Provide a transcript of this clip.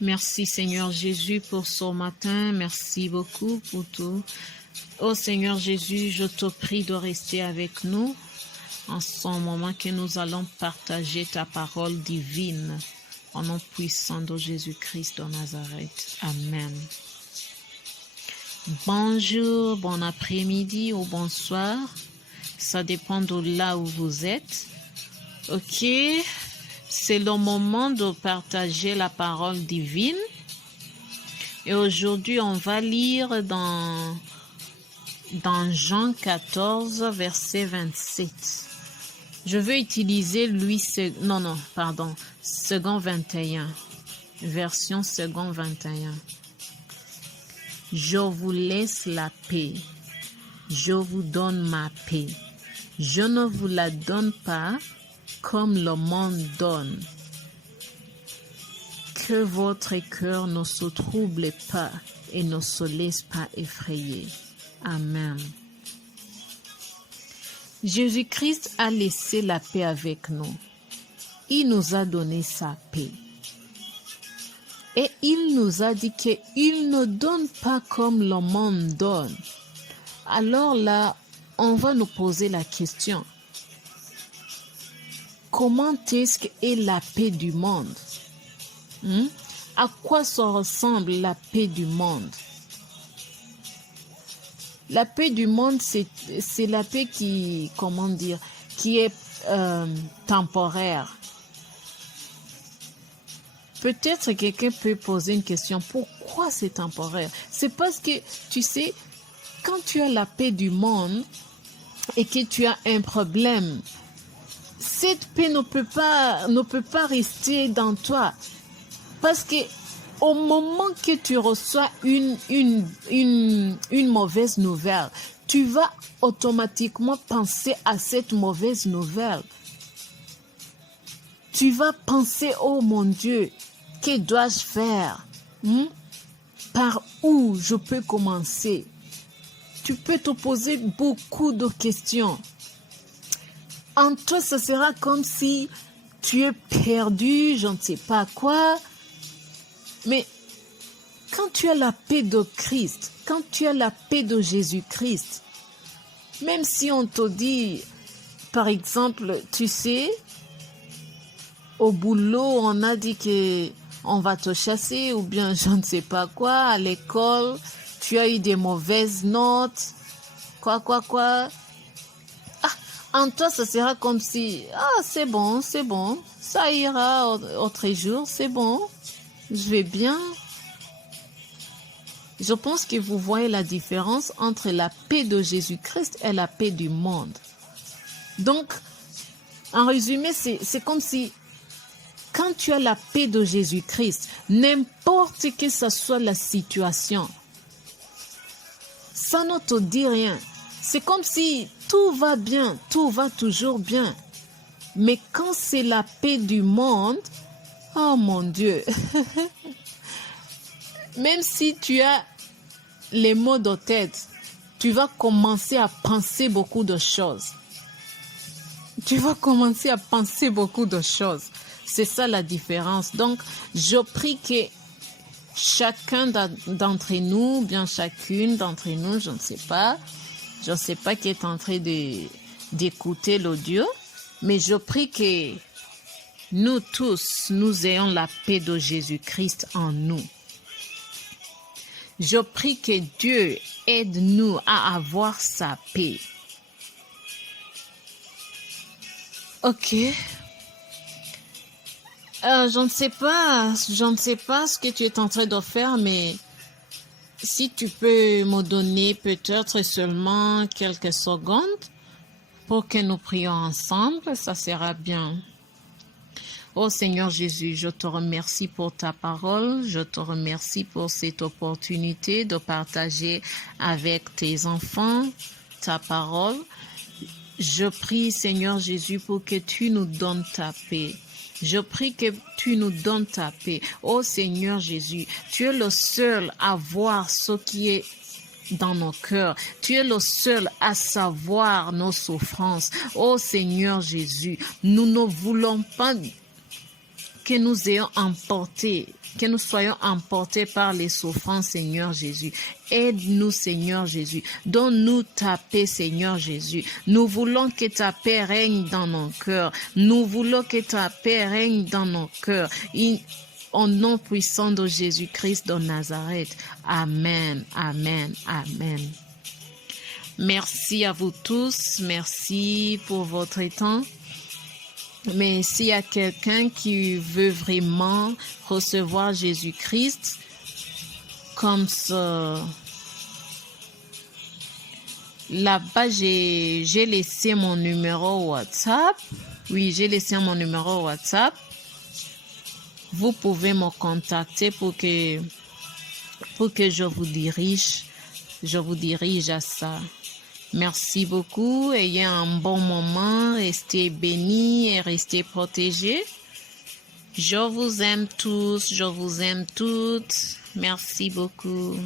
Merci Seigneur Jésus pour ce matin. Merci beaucoup pour tout. Oh Seigneur Jésus, je te prie de rester avec nous en ce moment que nous allons partager ta parole divine. Au nom puissant de Jésus-Christ de Nazareth. Amen. Bonjour, bon après-midi ou bonsoir. Ça dépend de là où vous êtes. Ok, c'est le moment de partager la parole divine. Et aujourd'hui, on va lire dans Jean 14, verset 27. Je veux utiliser second 21, version second 21. Je vous laisse la paix, je vous donne ma paix. Je ne vous la donne pas comme le monde donne. Que votre cœur ne se trouble pas et ne se laisse pas effrayer. Amen. Jésus-Christ a laissé la paix avec nous. Il nous a donné sa paix. Et il nous a dit qu'il ne donne pas comme le monde donne. Alors là, on va nous poser la question. Comment est-ce qu'est la paix du monde? À quoi ça ressemble la paix du monde? La paix du monde, c'est la paix qui est temporaire. Peut-être quelqu'un peut poser une question. Pourquoi c'est temporaire? C'est parce que, tu sais, quand tu as la paix du monde et que tu as un problème, cette paix ne peut pas rester dans toi. Parce que au moment que tu reçois une mauvaise nouvelle, tu vas automatiquement penser à cette mauvaise nouvelle. Tu vas penser, oh mon Dieu, que dois-je faire? Par où je peux commencer? Tu peux te poser beaucoup de questions. En toi, ce sera comme si tu es perdu, je ne sais pas quoi. Mais quand tu as la paix de Christ, quand tu as la paix de Jésus-Christ, même si on te dit, par exemple, tu sais, au boulot, on a dit que on va te chasser ou bien je ne sais pas quoi, à l'école, tu as eu des mauvaises notes, quoi. En toi, ça sera comme si, c'est bon, ça ira autre jour, c'est bon, je vais bien. Je pense que vous voyez la différence entre la paix de Jésus-Christ et la paix du monde. Donc, en résumé, c'est comme si, quand tu as la paix de Jésus-Christ, n'importe que ce soit la situation, ça ne te dit rien. C'est comme si tout va bien, tout va toujours bien. Mais quand c'est la paix du monde, oh mon Dieu, même si tu as les maux de tête, tu vas commencer à penser beaucoup de choses. C'est ça la différence. Donc, je prie que chacun d'entre nous, bien chacune d'entre nous, je ne sais pas qui est en train d'écouter l'audio, mais je prie que nous tous, nous ayons la paix de Jésus-Christ en nous. Je prie que Dieu aide-nous à avoir sa paix. Ok. Je ne sais pas ce que tu es en train de faire, mais si tu peux me donner peut-être seulement quelques secondes pour que nous prions ensemble, ça sera bien. Oh Seigneur Jésus, je te remercie pour ta parole, je te remercie pour cette opportunité de partager avec tes enfants ta parole. Je prie Seigneur Jésus pour que tu nous donnes ta paix. Je prie que tu nous donnes ta paix. Oh Seigneur Jésus, tu es le seul à voir ce qui est dans nos cœurs. Tu es le seul à savoir nos souffrances. Oh Seigneur Jésus, nous ne voulons pas que nous ayons emporté, que nous soyons emportés par les souffrances, Seigneur Jésus. Aide-nous, Seigneur Jésus. Donne-nous ta paix, Seigneur Jésus. Nous voulons que ta paix règne dans nos cœurs. Nous voulons que ta paix règne dans nos cœurs. Au nom puissant de Jésus-Christ de Nazareth. Amen, amen, amen. Merci à vous tous. Merci pour votre temps. Mais s'il y a quelqu'un qui veut vraiment recevoir Jésus-Christ comme ça, là-bas, j'ai laissé mon numéro WhatsApp. Oui, j'ai laissé mon numéro WhatsApp. Vous pouvez me contacter pour que je vous dirige à ça. Merci beaucoup. Ayez un bon moment. Restez bénis et restez protégés. Je vous aime tous. Je vous aime toutes. Merci beaucoup.